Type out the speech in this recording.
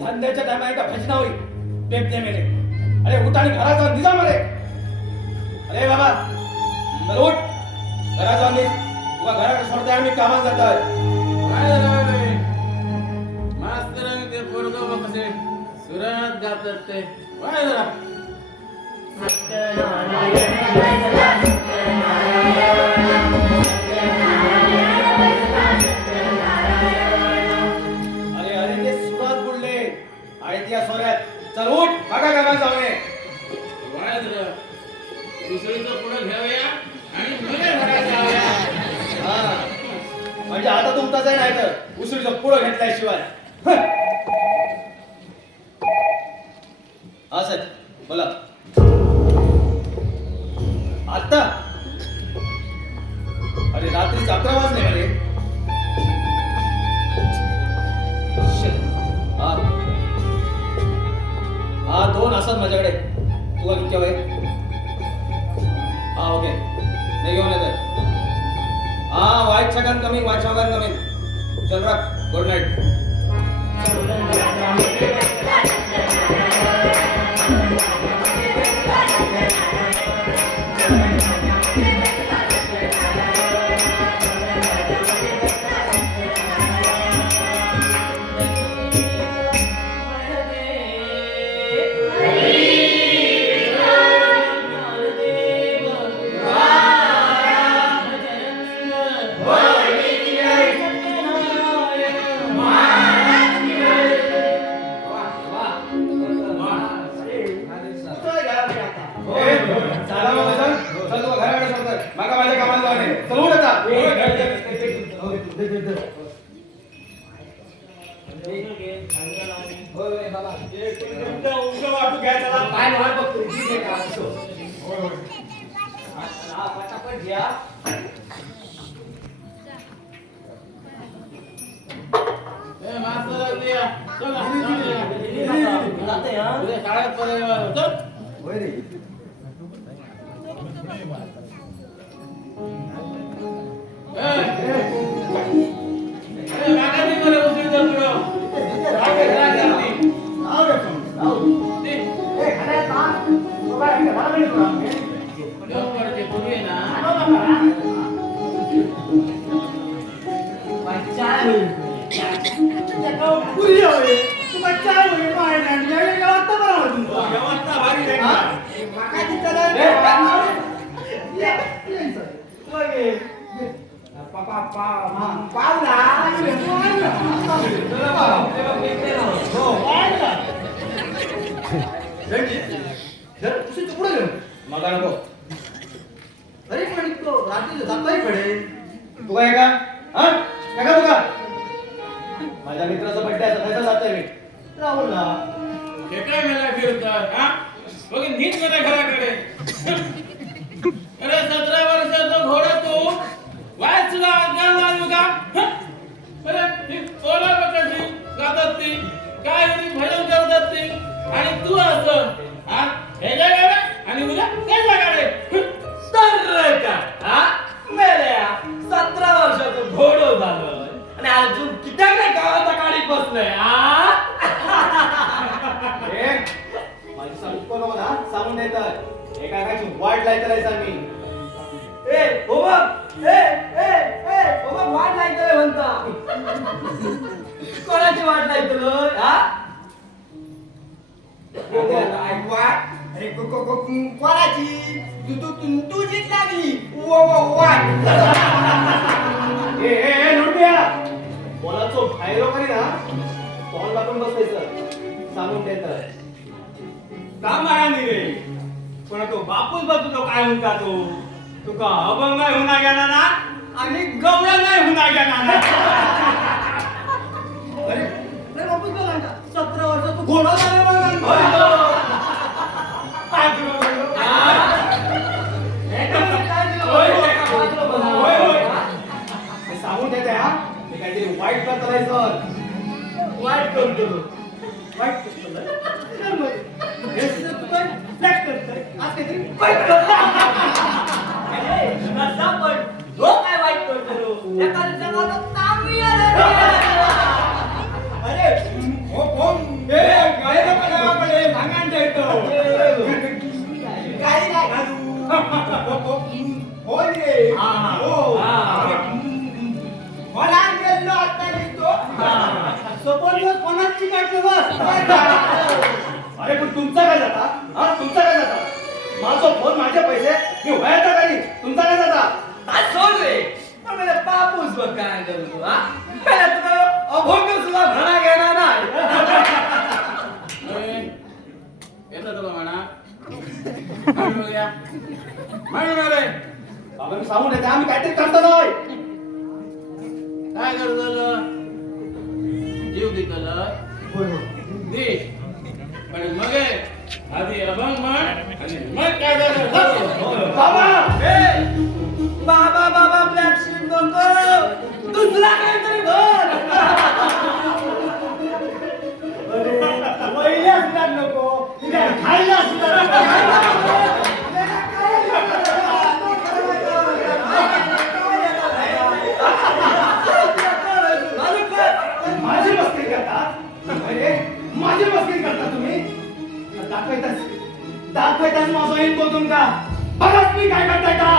धंद्याच्या टायमाला का भजना होई पेपते मेरे अरे उठ आणि घरात जाऊन निजा मरे अरे बाबा चल उठ घरात जाऊन निज तुला घराकडे सोडताय आम्ही कामात जातोय काय झालं रे मास्तरांनी ते पोरगं कसे सुरात गातात ते काय जरा अरे अरे ते सुरात बुडले आहेत या सोऱ्यात चल उठ बघा घरात जाऊन ये काय जरा दुसरीचं पुढं घ्यावया आणि पुढे घरात जाऊया हा म्हणजे आता तुमचाच आहे नाही तर उसळीचं पुढं घेतल्याशिवाय हा सर बोला आता अरे रात्री 11 वाजले अरे हा 2 असतात माझ्याकडे तुला किती हवे हा ओके नाही घेऊन येत हा वाईट सगळ्यात कमी वाईट सगळ्यात कमी चल रख गुड नाईट Holy होय बाबा वाटू घ्या त्याला काय वाट बघतो ठीक आहे का असो होय होय हा पटापट घ्या ए मास्तर दिया चला जाते हा उद्या शाळेत परत चल होय रे काकांनी मला उशीर झाला काय करते आव रे आव ते ए खरे ता तो काय घरा नाही तुला देवकडचे पोरी आहे ना पुरी होय तू बच्चा होय काय नाही या गावात तर बरं होतं गावात तर भारी रे माका तिथं पावला मग नको अरे पण तो रात्री जाताय कडे तू काय का हा काय का तुका माझ्या मित्राचा बड्डे आहे त्याचा जातोय मी राहुलला हे काय मला फिरतात हा बघ नीट मला घराकडे अरे 17 वर्षाचा घोडा तू वाचला अज्ञान लागू का अरे ती पोला कशी गातात ती काय ती भजन करतात ती आणि तू असं हा हे काय आणि उद्या काय गाडे तर का हा मेल्या 17 वर्षाचं घोडं झालं आणि अजून किती काय गावाचा गाडीत बसलंय हा माझी सांगतो नको ना सांगून देत एका एकाची वाट लायत मी ए हो बघ हो बघ वाट लायत म्हणता कोणाची वाट लायत हा वाट अरे कोणाची तुझीच लागली वाट ए लुट्या बोलाचो फायरो करी ना तोंड आपण बसायचं सांगून देत का मारानी रे पण तो बापूच बघ तो काय म्हणता तो तुका अभंग नाही होणार गेला ना आणि गवळा नाही होणार गेला ना अरे अरे बापूस बोला ना 17 वर्ष तू घोडा झाले काय सांगून देते हा मी काहीतरी वाईट करत नाही सर वाईट करतो वाईट करतो आज काहीतरी वाईट करतो काय वाईट करतो अरे हो कोण भांगण देतो काय हो रे हो मला गेलो आता निघतो सोबत कोणाची काढतो बस अरे पण तुमचा काय जाता हा तुमचा काय जाता माझा फोन माझे पैसे मी व्हायचा काही तुमचा काय जाता सोड रे मला बापूस बघ काय करू हा मला तुला अभंग सुद्धा म्हणा घेणार नाही येतं तुला म्हणा म्हणून रे बाबा मी सांगून येते आम्ही काहीतरी करतो नाही काय करत झालं जीव दिकलं दे पण मग आधी अभंग म्हण आणि मग काय झालं बाबा बाबा बाबा ब्लॅक शीट नको दुसरा काहीतरी भर पहिल्या सुद्धा नको खायला माझी मस्करी करतात अरे माझी मस्करी करता तुम्ही दाखवायचाच माझा इनको तुमका बघा तुम्ही काय करताय का